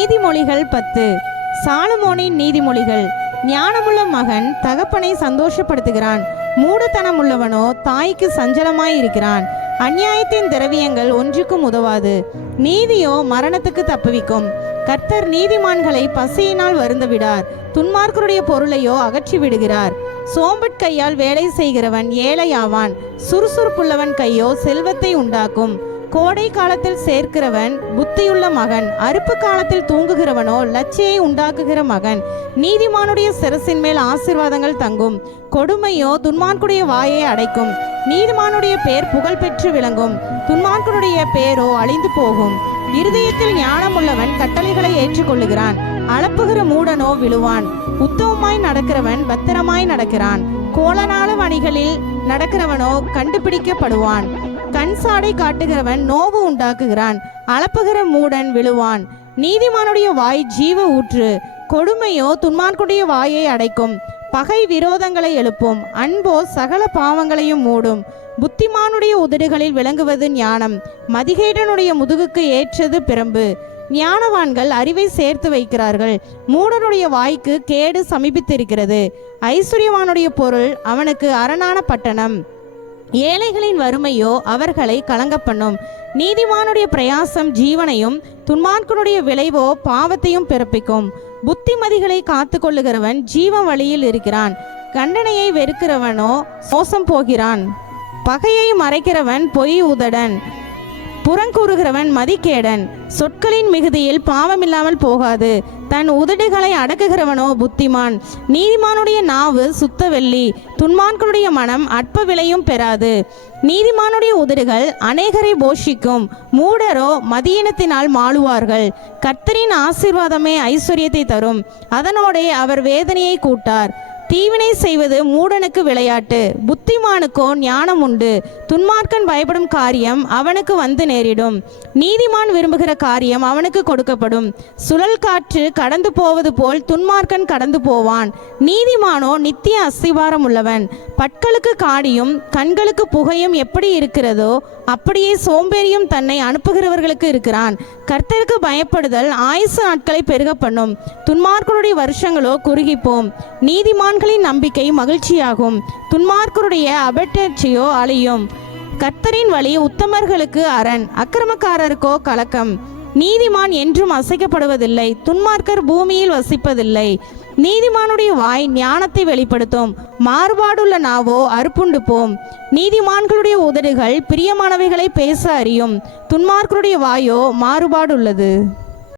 நீதிமொழிகள் 10. சாலமோனின் நீதிமொழிகள். ஞானமுள்ள மகன் தகப்பனை சந்தோஷப்படுத்துகிறான், மூடத்தனமுள்ளவனோ தாய்க்கு சஞ்சலமாயிருக்கிறான். அநியாயத்தின் திரவியங்கள் ஒன்றுக்கும் உதவாது, நீதியோ மரணத்துக்கு தப்புவிக்கும். கர்த்தர் நீதிமான்களை பசியினால் வருந்த விடார், துன்மார்க்கருடைய பொருளையோ அகற்றி விடுகிறார். சோம்பட் கையால் வேலை செய்கிறவன் ஏழையாவான், சுறுசுறுப்புள்ளவன் கையோ செல்வத்தை உண்டாக்கும். கோடை காலத்தில் சேர்க்கிறவன் புத்தியுள்ள மகன், அறுப்பு காலத்தில் தூங்குகிறவனோ லட்சியை உண்டாக்குகிற மகன். நீதிமானுடைய சிரசின் மேல் ஆசீர்வாதங்கள் தங்கும், கொடுமையோ துன்மார்க்குடைய வாயை அடைக்கும். நீதிமானுடைய பேர் புகழ் பெற்று விளங்கும், துன்மார்க்கனுடைய பேரோ அழிந்து போகும். இருதயத்தில் ஞானமுள்ளவன் கட்டளைகளை ஏற்றுக்கொள்ளுகிறான், அளப்புகிற மூடனோ விழுவான். உத்தமமாய் நடக்கிறவன் பத்திரமாய் நடக்கிறான், கோலனால வணிகளில் நடக்கிறவனோ கண்டுபிடிக்கப்படுவான். கண் சாடை காட்டுகிறவன் நோவு உண்டாக்குகிறான், அளப்புகிற மூடன் விழுவான். நீதிமானுடைய வாய் ஜீவ ஊற்று, கொடுமையோ துன்மார்க்குடைய வாயை அடைக்கும். பகை விரோதங்களை எழுப்பும், அன்போ சகல பாவங்களையும் மூடும். புத்திமானுடைய உதடுகளில் விளங்குவது ஞானம், மதிகேடனுடைய முதுகுக்கு ஏற்றது பிரம்பு. ஞானவான்கள் அறிவை சேர்த்து வைக்கிறார்கள், மூடனுடைய வாய்க்கு கேடு சமீபித்திருக்கிறது. ஐஸ்வர்யவானுடைய பொருள் அவனுக்கு அரணான பட்டணம், ஏழைகளின் வறுமையோ அவர்களை கலங்க பண்ணும். நீதிமானுடைய பிரயாசம் ஜீவனையும், துன்மார்க்கனுடைய விளைவோ பாவத்தையும் பிறப்பிக்கும். புத்திமதிகளை காத்து கொள்ளுகிறவன் ஜீவ வழியில் இருக்கிறான், கண்டனையை வெறுக்கிறவனோ மோசம் போகிறான். பகையை மறைக்கிறவன் பொய் உதடன், புறங்கூறுகிறவன் மதிக்கேடன். சொற்களின் மிகுதியில் பாவமில்லாமல் போகாது, தன் உதடுகளை அடக்குகிறவனோ புத்திமான். நீதிமானுடைய நாவு சுத்த வெள்ளி, துன்மார்க்கனுடைய மனம் அற்ப விலையும் பெறாது. நீதிமானுடைய உதடுகள் அநேகரை போஷிக்கும், மூடரோ மதியினத்தினால் மாளுவார்கள். கர்த்தரின் ஆசீர்வாதமே ஐஸ்வர்யத்தை தரும், அதனோடே அவர் வேதனையை கூட்டார். தீவினை செய்வது மூடனுக்கு விளையாட்டு, புத்திமானுக்கோ ஞானம் உண்டு. துன்மார்க்கன் பயப்படும் காரியம் அவனுக்கு வந்து நேரிடும், நீதிமான் விரும்புகிற காரியம் அவனுக்கு கொடுக்கப்படும். சுழல் காற்று கடந்து போவது போல் துன்மார்க்கன் கடந்து போவான், நீதிமானோ நித்திய அஸ்திவாரம் உள்ளவன். பற்களுக்கு காடியும் கண்களுக்கு புகையும் எப்படி இருக்கிறதோ அப்படியே சோம்பேறியும் தன்னை அனுப்புகிறவர்களுக்கு இருக்கிறான். கர்த்தருக்கு பயப்படுதல் ஆயுசு நாட்களை பெருக பண்ணும், துன்மார்க்கருடைய வருஷங்களோ குறுகிப்போம். நீதிமான்களின் நம்பிக்கை மகிழ்ச்சியாகும், துன்மார்க்கருடைய அபட்டர்ச்சியோ அழியும். கர்த்தரின் வழி உத்தமர்களுக்கு அரண், அக்கிரமக்காரருக்கோ கலக்கம். நீதிமான் என்றும் அசைக்கப்படுவதில்லை, துன்மார்க்கர் பூமியில் வசிப்பதில்லை. நீதிமானுடைய வாய் ஞானத்தை வெளிப்படுத்தும், மாறுபாடுள்ள நாவோ அறுப்புண்டு போம். நீதிமான்களுடைய உதடுகள் பிரியமானவைகளை பேச அறியும், துன்மார்க்கருடைய வாயோ மாறுபாடுள்ளது.